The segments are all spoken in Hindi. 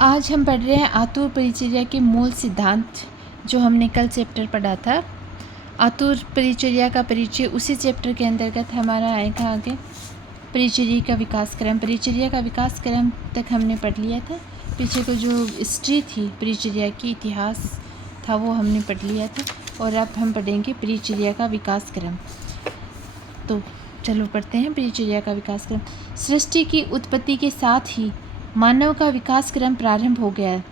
आज हम पढ़ रहे हैं आतुर परिचर्या के मूल सिद्धांत, जो हमने कल चैप्टर पढ़ा था। आतुर परिचर्या का परिचय उसी चैप्टर के अंतर्गत हमारा आएगा आगे। परिचर्या का विकास क्रम, परिचर्या का विकास क्रम तक हमने पढ़ लिया था। पीछे को जो हिस्ट्री थी परिचर्या की, इतिहास था, वो हमने पढ़ लिया था। और अब हम पढ़ेंगे परिचर्या का विकास क्रम। तो चलो पढ़ते हैं परिचर्या का विकास क्रम। सृष्टि की उत्पत्ति के साथ ही मानव का विकास क्रम प्रारंभ हो गया।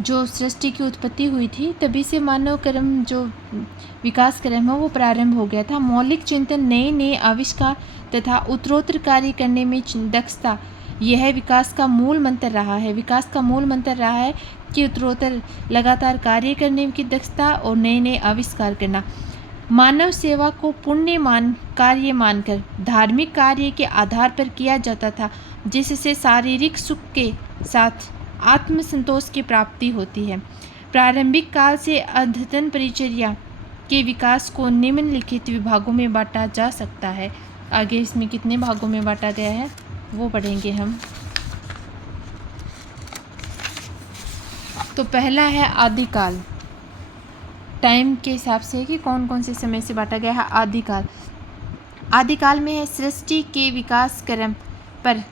जो सृष्टि की उत्पत्ति हुई थी तभी से मानव क्रम, जो विकास क्रम है, वो प्रारंभ हो गया था। मौलिक चिंतन, नए नए आविष्कार तथा उत्तरोत्तर कार्य करने में दक्षता, यह विकास का मूल मंत्र रहा है। विकास का मूल मंत्र रहा है कि उत्तरोत्तर लगातार कार्य करने की दक्षता और नए नए आविष्कार करना। मानव सेवा को पुण्य कार्य मानकर धार्मिक कार्य के आधार पर किया जाता था, जिससे शारीरिक सुख के साथ आत्म संतोष की प्राप्ति होती है। प्रारंभिक काल से अद्यतन परिचर्या के विकास को निम्नलिखित विभागों में बांटा जा सकता है। आगे इसमें कितने भागों में बांटा गया है वो पढ़ेंगे हम। तो पहला है आदिकाल। टाइम के हिसाब से कि कौन कौन से समय से बांटा गया है। आदिकाल, आदिकाल में है सृष्टि के विकास क्रम पर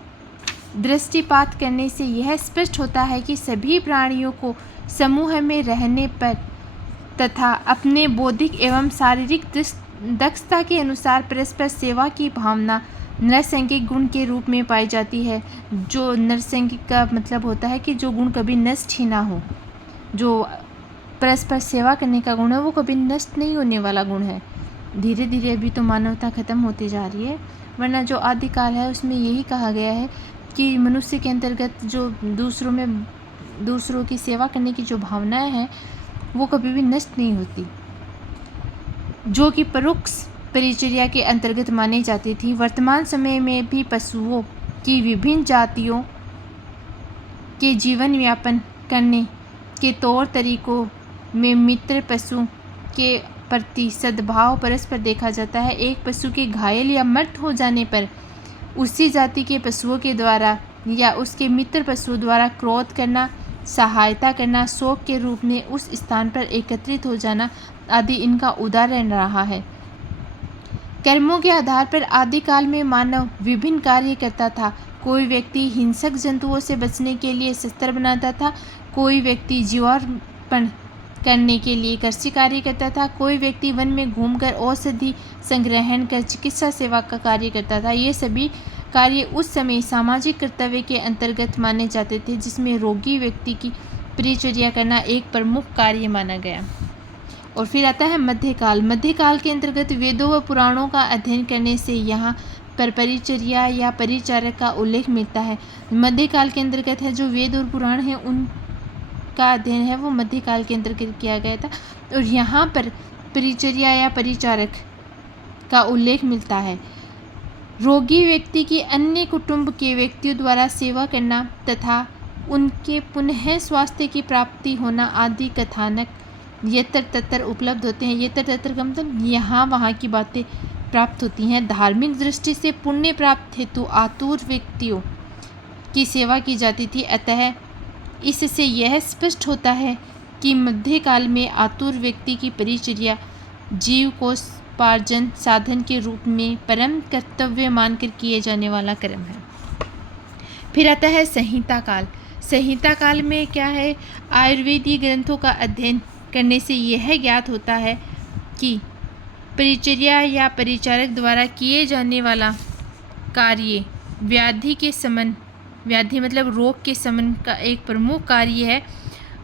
दृष्टिपात करने से यह स्पष्ट होता है कि सभी प्राणियों को समूह में रहने पर तथा अपने बौद्धिक एवं शारीरिक दक्षता के अनुसार परस्पर सेवा की भावना नरसंगिक गुण के रूप में पाई जाती है। जो नरसंगिक का मतलब होता है कि जो गुण कभी नष्ट ही ना हो, जो परस्पर सेवा करने का गुण है, वो कभी नष्ट नहीं होने वाला गुण है। धीरे धीरे अभी तो मानवता खत्म होती जा रही है, वरना जो आदिकाल है उसमें यही कहा गया है कि मनुष्य के अंतर्गत जो दूसरों की सेवा करने की जो भावनाएं हैं वो कभी भी नष्ट नहीं होती, जो कि परोक्ष परिचर्या के अंतर्गत मानी जाती थी। वर्तमान समय में भी पशुओं की विभिन्न जातियों के जीवन यापन करने के तौर तरीकों में मित्र पशु के प्रति सद्भाव परस्पर देखा जाता है। एक पशु के घायल या मृत हो जाने पर उसी जाति के पशुओं के द्वारा या उसके मित्र पशुओं द्वारा क्रोध करना, सहायता करना, शोक के रूप में उस स्थान पर एकत्रित हो जाना आदि इनका उदाहरण रहा है। कर्मों के आधार पर आदिकाल में मानव विभिन्न कार्य करता था। कोई व्यक्ति हिंसक जंतुओं से बचने के लिए शस्त्र बनाता था, कोई व्यक्ति जीवार्पण करने के लिए कृषि कार्य करता था, कोई व्यक्ति वन में घूमकर औषधि संग्रहण कर चिकित्सा सेवा का कार्य करता था। ये सभी कार्य उस समय सामाजिक कर्तव्य के अंतर्गत माने जाते थे, जिसमें रोगी व्यक्ति की परिचर्या करना एक प्रमुख कार्य माना गया। और फिर आता है मध्यकाल। मध्यकाल के अंतर्गत वेदों व पुराणों का अध्ययन करने से यहाँ पर परिचर्या या परिचारक का उल्लेख मिलता है। मध्यकाल के अंतर्गत है जो वेद और पुराण हैं उनका अध्ययन है वो मध्यकाल के अंतर्गत किया गया था, और यहाँ पर परिचर्या या परिचारक का उल्लेख मिलता है। रोगी व्यक्ति की अन्य कुटुंब के व्यक्तियों द्वारा सेवा करना तथा उनके पुनः स्वास्थ्य की प्राप्ति होना आदि कथानक यत्र तत्र उपलब्ध होते हैं। यत्र तत्र का मतलब यहाँ वहाँ की बातें प्राप्त होती हैं। धार्मिक दृष्टि से पुण्य प्राप्त हेतु आतुर व्यक्तियों की सेवा की जाती थी। अतः इससे यह स्पष्ट होता है कि मध्यकाल में आतुर व्यक्ति की परिचर्या जीव को उपार्जन साधन के रूप में परम कर्तव्य मानकर किए जाने वाला कर्म है। फिर आता है संहिता काल। संहिता काल में क्या है, आयुर्वेदीय ग्रंथों का अध्ययन करने से यह ज्ञात होता है कि परिचर्या या परिचारक द्वारा किए जाने वाला कार्य व्याधि के समन, व्याधि मतलब रोग के समन का एक प्रमुख कार्य है।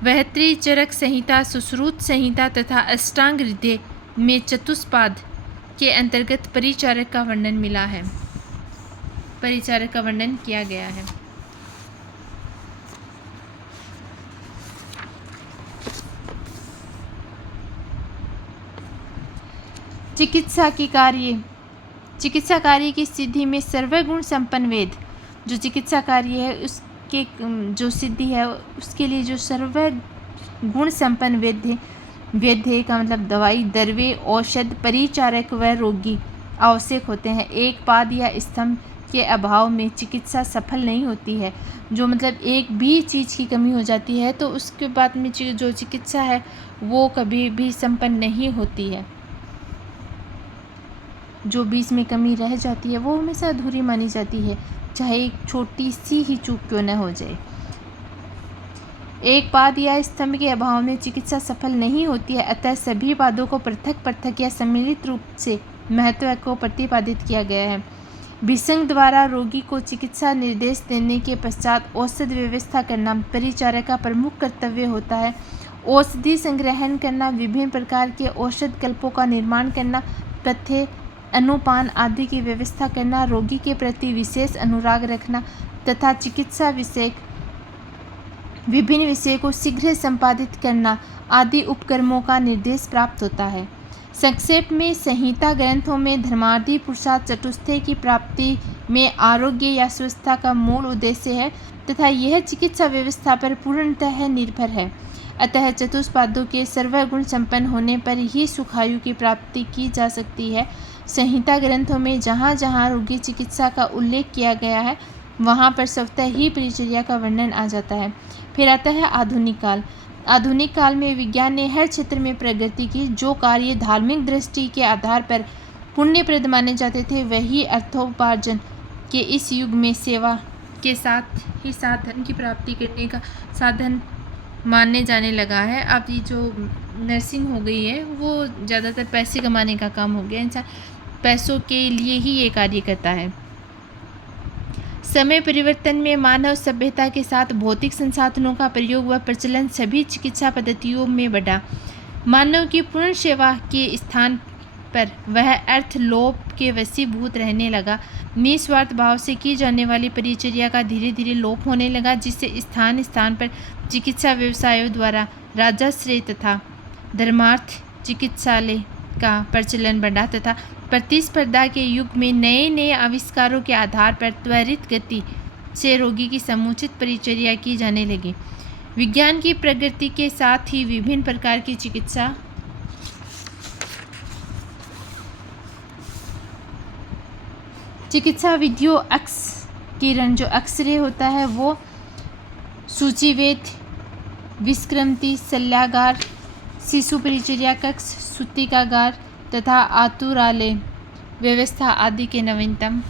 वह त्रिचरक संहिता, सुश्रुत संहिता तथा अष्टांग हृदय में चतुष्पाद के अंतर्गत परिचारक का वर्णन मिला है, परिचारक का वर्णन किया गया है। चिकित्सा कार्य की सिद्धि में सर्वगुण संपन्न वेद, जो चिकित्सा कार्य है उसके जो सिद्धि है उसके लिए जो सर्वगुण संपन्न वैद्य का मतलब दवाई, दर्वे, औषध, परिचारक व रोगी आवश्यक होते हैं। एक पाद या स्तंभ के अभाव में चिकित्सा सफल नहीं होती है। जो मतलब एक भी चीज़ की कमी हो जाती है तो उसके बाद में जो चिकित्सा है वो कभी भी संपन्न नहीं होती है। जो बीच में कमी रह जाती है वो हमेशा अधूरी मानी जाती है, चाहे एक छोटी सी ही चूक क्यों न हो जाए। एक पाद या स्तंभ के अभाव में चिकित्सा सफल नहीं होती है, अतः सभी पादों को पृथक पृथक या सम्मिलित रूप से महत्व को प्रतिपादित किया गया है। विसंग द्वारा रोगी को चिकित्सा निर्देश देने के पश्चात औषध व्यवस्था करना परिचारक का प्रमुख कर्तव्य होता है। औषधि संग्रहण करना, विभिन्न प्रकार के औषध कल्पों का निर्माण करना, पथ्य अनुपान आदि की व्यवस्था करना, रोगी के प्रति विशेष अनुराग रखना तथा चिकित्सा विषयक विभिन्न विषयों को शीघ्र संपादित करना आदि उपक्रमों का निर्देश प्राप्त होता है। संक्षेप में संहिता ग्रंथों में धर्मादि पुरुषार्थ चतुष्टय की प्राप्ति में आरोग्य या स्वस्थता का मूल उद्देश्य है तथा यह चिकित्सा व्यवस्था पर पूर्णतः निर्भर है। अतः चतुष्पादों के सर्वगुण संपन्न होने पर ही सुखायु की प्राप्ति की जा सकती है। संहिता ग्रंथों में जहाँ जहाँ रोगी चिकित्सा का उल्लेख किया गया है वहाँ पर स्वतः ही परिचर्या का वर्णन आ जाता है। फिर आता है आधुनिक काल। आधुनिक काल में विज्ञान ने हर क्षेत्र में प्रगति की। जो कार्य धार्मिक दृष्टि के आधार पर पुण्यप्रद माने जाते थे वही अर्थोपार्जन के इस युग में सेवा के साथ ही साथ धन की प्राप्ति करने का साधन मानने जाने लगा है। अब ये जो नर्सिंग हो गई है वो ज़्यादातर पैसे कमाने का काम हो गया। इंसान पैसों के लिए ही ये कार्य करता है। समय परिवर्तन में मानव सभ्यता के साथ भौतिक संसाधनों का प्रयोग व प्रचलन सभी चिकित्सा पद्धतियों में बढ़ा। मानव की पूर्ण सेवा के स्थान पर वह अर्थ लोभ के वशीभूत रहने लगा। निस्वार्थ भाव से की जाने वाली परिचर्या का धीरे धीरे लोप होने लगा, जिससे स्थान स्थान पर चिकित्सा व्यवसायों द्वारा राजाश्रय तथा धर्मार्थ चिकित्सालय का प्रचलन बढ़ा तथा प्रतिस्पर्धा के युग में नए नए आविष्कारों के आधार पर त्वरित गति से रोगी की समुचित परिचर्या की जाने लगी। विज्ञान की प्रगति के साथ ही विभिन्न प्रकार की चिकित्सा विधियों एक्स किरण जो एक्सरे होता है वो सूचीवेद, विस्क्रमती, शल्यागार, शिशु परिचर्या कक्ष, सूतिकागार तथा आतुरालय व्यवस्था आदि के नवीनतम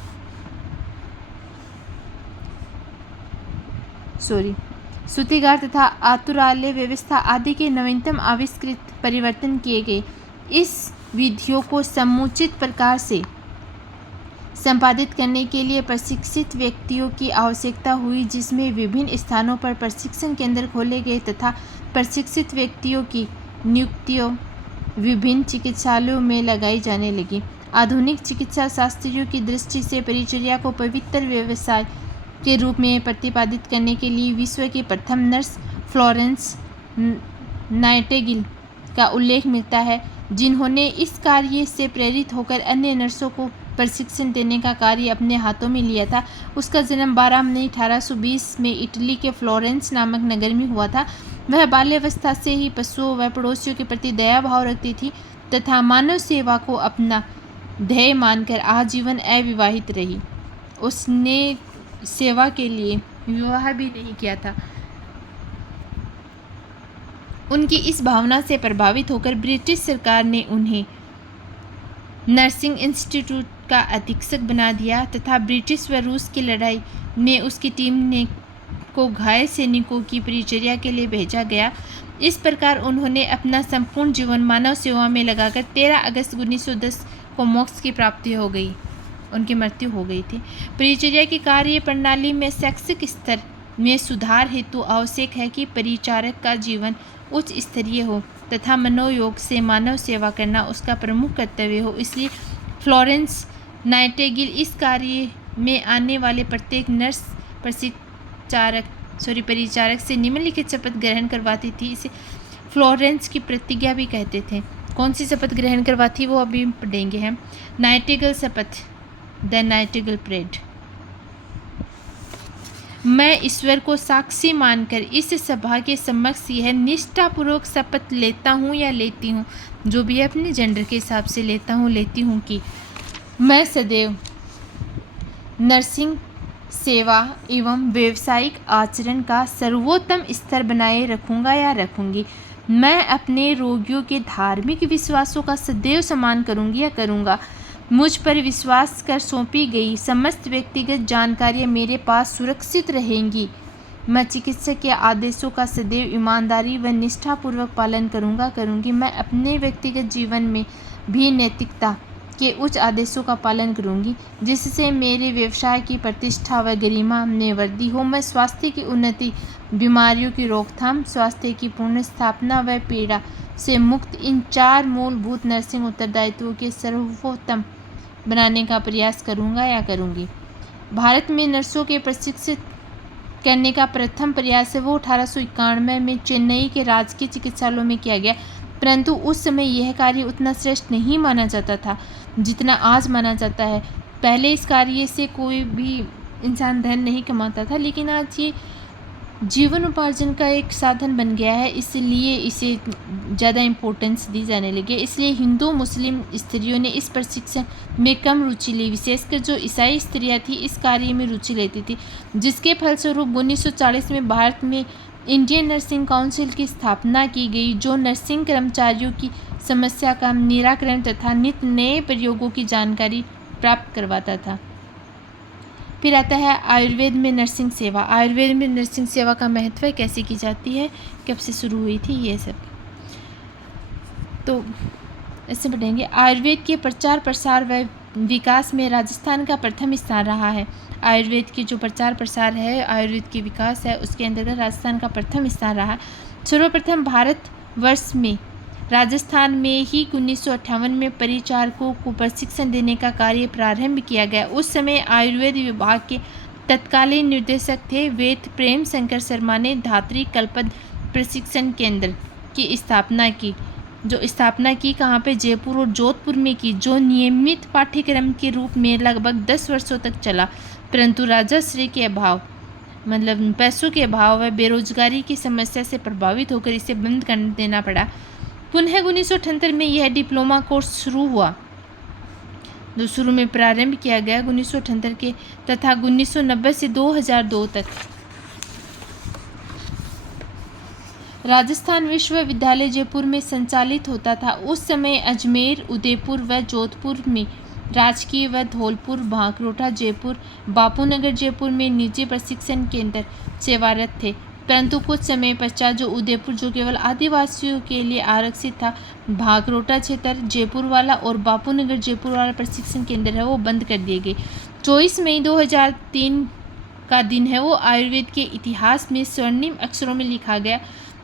सूतिगार तथा आतुरालय व्यवस्था आदि के नवीनतम आविष्कृत परिवर्तन किए गए। इस विधियों को समुचित प्रकार से संपादित करने के लिए प्रशिक्षित व्यक्तियों की आवश्यकता हुई, जिसमें विभिन्न स्थानों पर प्रशिक्षण केंद्र खोले गए तथा प्रशिक्षित व्यक्तियों की नियुक्तियों विभिन्न चिकित्सालयों में लगाई जाने लगी। आधुनिक चिकित्सा शास्त्रियों की दृष्टि से परिचर्या को पवित्र व्यवसाय के रूप में प्रतिपादित करने के लिए विश्व की प्रथम नर्स फ्लोरेंस नाइटिंगेल का उल्लेख मिलता है, जिन्होंने इस कार्य से प्रेरित होकर अन्य नर्सों को प्रशिक्षण देने का कार्य अपने हाथों में लिया था। उसका जन्म 12 मई 1820 में इटली के फ्लोरेंस नामक नगर में हुआ था। वह बाल्यावस्था से ही पशुओं व पड़ोसियों के प्रति दया भाव रखती थी तथा मानव सेवा को अपना ध्येय मानकर आजीवन अविवाहित रही। उसने सेवा के लिए विवाह भी नहीं किया था। उनकी इस भावना से प्रभावित होकर ब्रिटिश सरकार ने उन्हें नर्सिंग इंस्टीट्यूट का अधीक्षक बना दिया तथा ब्रिटिश व रूस की लड़ाई में उसकी टीम को घायल सैनिकों की परिचर्या के लिए भेजा गया। इस प्रकार उन्होंने अपना संपूर्ण जीवन मानव सेवा में लगाकर 13 अगस्त 1910 को मोक्ष की प्राप्ति हो गई। उनकी मृत्यु हो गई थी। परिचर्या की कार्य प्रणाली में शैक्षिक स्तर में सुधार हेतु आवश्यक है कि परिचारक का जीवन उच्च स्तरीय हो तथा मनोयोग से मानव सेवा करना उसका प्रमुख कर्तव्य हो। इसलिए फ्लोरेंस नाइटिंगेल इस कार्य में आने वाले प्रत्येक नर्स परिचारक से निम्नलिखित शपथ ग्रहण करवाती थी। इसे फ्लोरेंस की प्रतिज्ञा भी कहते थे। कौन सी शपथ ग्रहण करवाती वो अभी पढ़ेंगे हम। नाइटिंगेल शपथ, द नाइटिंगेल प्रेड। मैं ईश्वर को साक्षी मानकर इस सभा के समक्ष यह निष्ठापूर्वक शपथ लेता हूँ या लेती हूँ, जो भी अपने जेंडर के हिसाब से लेता हूँ लेती हूँ कि मैं सदैव नर्सिंग सेवा एवं व्यावसायिक आचरण का सर्वोत्तम स्तर बनाए रखूँगा या रखूँगी। मैं अपने रोगियों के धार्मिक विश्वासों का सदैव सम्मान करूँगी या करूँगा। मुझ पर विश्वास कर सौंपी गई समस्त व्यक्तिगत जानकारियाँ मेरे पास सुरक्षित रहेंगी। मैं चिकित्सक के आदेशों का सदैव ईमानदारी व निष्ठापूर्वक पालन करूँगी। मैं अपने व्यक्तिगत जीवन में भी नैतिकता के उच्च आदेशों का पालन करूँगी, जिससे मेरे व्यवसाय की प्रतिष्ठा व गरिमा में वृद्धि हो। मैं स्वास्थ्य की उन्नति, बीमारियों की रोकथाम, स्वास्थ्य की पुनर्स्थापना व पीड़ा से मुक्त इन 4 मूलभूत नर्सिंग उत्तरदायित्वों के सर्वोत्तम बनाने का प्रयास करूँगा या करूँगी। भारत में नर्सों के प्रशिक्षित करने का प्रथम प्रयास है वो 1891 में चेन्नई के राजकीय चिकित्सालयों में किया गया, परंतु उस समय यह कार्य उतना श्रेष्ठ नहीं माना जाता था जितना आज माना जाता है। पहले इस कार्य से कोई भी इंसान धन नहीं कमाता था, लेकिन आज ये जीवन उपार्जन का एक साधन बन गया है, इसलिए इसे ज़्यादा इम्पोर्टेंस दी जाने लगी है। इसलिए हिंदू मुस्लिम स्त्रियों ने इस प्रशिक्षण में कम रुचि ली, विशेषकर जो ईसाई स्त्रियां थी इस कार्य में रुचि लेती थी, जिसके फलस्वरूप 1940 में भारत में इंडियन नर्सिंग काउंसिल की स्थापना की गई, जो नर्सिंग कर्मचारियों की समस्या का निराकरण तथा नित्य नए प्रयोगों की जानकारी प्राप्त करवाता था। फिर आता है आयुर्वेद में नर्सिंग सेवा। आयुर्वेद में नर्सिंग सेवा का महत्व कैसे की जाती है, कब से शुरू हुई थी, ये सब तो इससे पढ़ेंगे। आयुर्वेद के प्रचार प्रसार व विकास में राजस्थान का प्रथम स्थान रहा है। आयुर्वेद की जो प्रचार प्रसार है, आयुर्वेद की विकास है, उसके अंतर्गत राजस्थान का प्रथम स्थान रहा। सर्वप्रथम भारतवर्ष में राजस्थान में ही 1958 में परिचारकों को प्रशिक्षण देने का कार्य प्रारंभ किया गया। उस समय आयुर्वेद विभाग के तत्कालीन निर्देशक थे वेद प्रेम शंकर शर्मा ने धात्री कल्पद प्रशिक्षण केंद्र की स्थापना की, कहाँ पे, जयपुर और जोधपुर में की, जो नियमित पाठ्यक्रम के रूप में लगभग 10 वर्षों तक चला, परंतु राजश्री के अभाव मतलब पैसों के अभाव व बेरोजगारी की समस्या से प्रभावित होकर इसे बंद कर देना पड़ा। पुनः 1978 में यह डिप्लोमा कोर्स शुरू हुआ, जो शुरू में प्रारंभ किया गया 1978 के, तथा 1990 से 2002 तक राजस्थान विश्वविद्यालय जयपुर में संचालित होता था। उस समय अजमेर, उदयपुर व जोधपुर में राजकीय व धौलपुर, भांकरोटा जयपुर, बापूनगर जयपुर में निजी प्रशिक्षण केंद्र सेवारत थे, परंतु कुछ समय पश्चात जो उदयपुर जो केवल आदिवासियों के लिए आरक्षित था, भांकरोटा क्षेत्र जयपुर वाला और बापूनगर जयपुर वाला प्रशिक्षण केंद्र है वो बंद कर दिए गए। 24 मई 2003 का दिन है वो आयुर्वेद के इतिहास में स्वर्णिम अक्षरों में लिखा गया,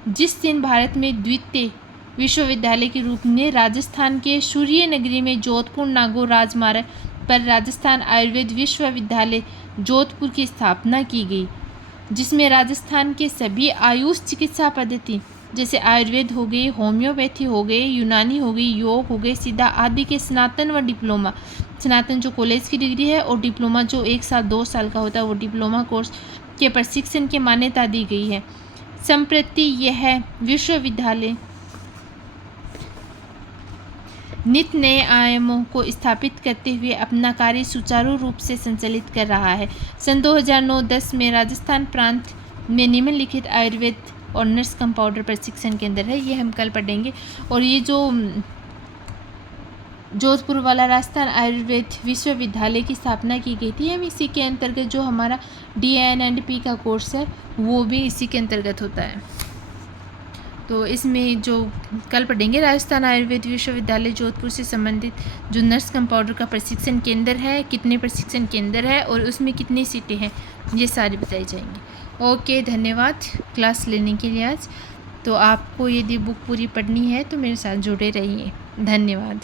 जिस दिन भारत में द्वितीय विश्वविद्यालय के रूप में राजस्थान के सूर्य नगरी में जोधपुर नागौर राजमार्ग पर राजस्थान आयुर्वेद विश्वविद्यालय जोधपुर की स्थापना की गई, जिसमें राजस्थान के सभी आयुष चिकित्सा पद्धति जैसे आयुर्वेद हो गई, होम्योपैथी हो गई, यूनानी हो गई, योग हो गई, सिद्धा आदि के स्नातन व डिप्लोमा, स्नातन जो कॉलेज की डिग्री है और डिप्लोमा जो 1 साल 2 साल का होता है वो डिप्लोमा कोर्स के प्रशिक्षण की मान्यता दी गई है। संप्रति यह विश्वविद्यालय नित्य नए आयामों को स्थापित करते हुए अपना कार्य सुचारू रूप से संचालित कर रहा है। सन 2009-10 में राजस्थान प्रांत में निम्नलिखित आयुर्वेद और नर्स कंपाउंडर प्रशिक्षण केंद्र है, ये हम कल पढ़ेंगे। और ये जो जोधपुर वाला राजस्थान आयुर्वेद विश्वविद्यालय की स्थापना की गई थी, हम इसी के अंतर्गत जो हमारा DNNP का कोर्स है वो भी इसी के अंतर्गत होता है। तो इसमें जो कल पढ़ेंगे राजस्थान आयुर्वेद विश्वविद्यालय जोधपुर से संबंधित जो नर्स कंपाउंडर का प्रशिक्षण केंद्र है, कितने प्रशिक्षण केंद्र है और उसमें कितनी सीटें हैं, ये सारी बताई जाएंगी। ओके, धन्यवाद क्लास लेने के लिए आज। तो आपको यदि बुक पूरी पढ़नी है तो मेरे साथ जुड़े रहिए। धन्यवाद।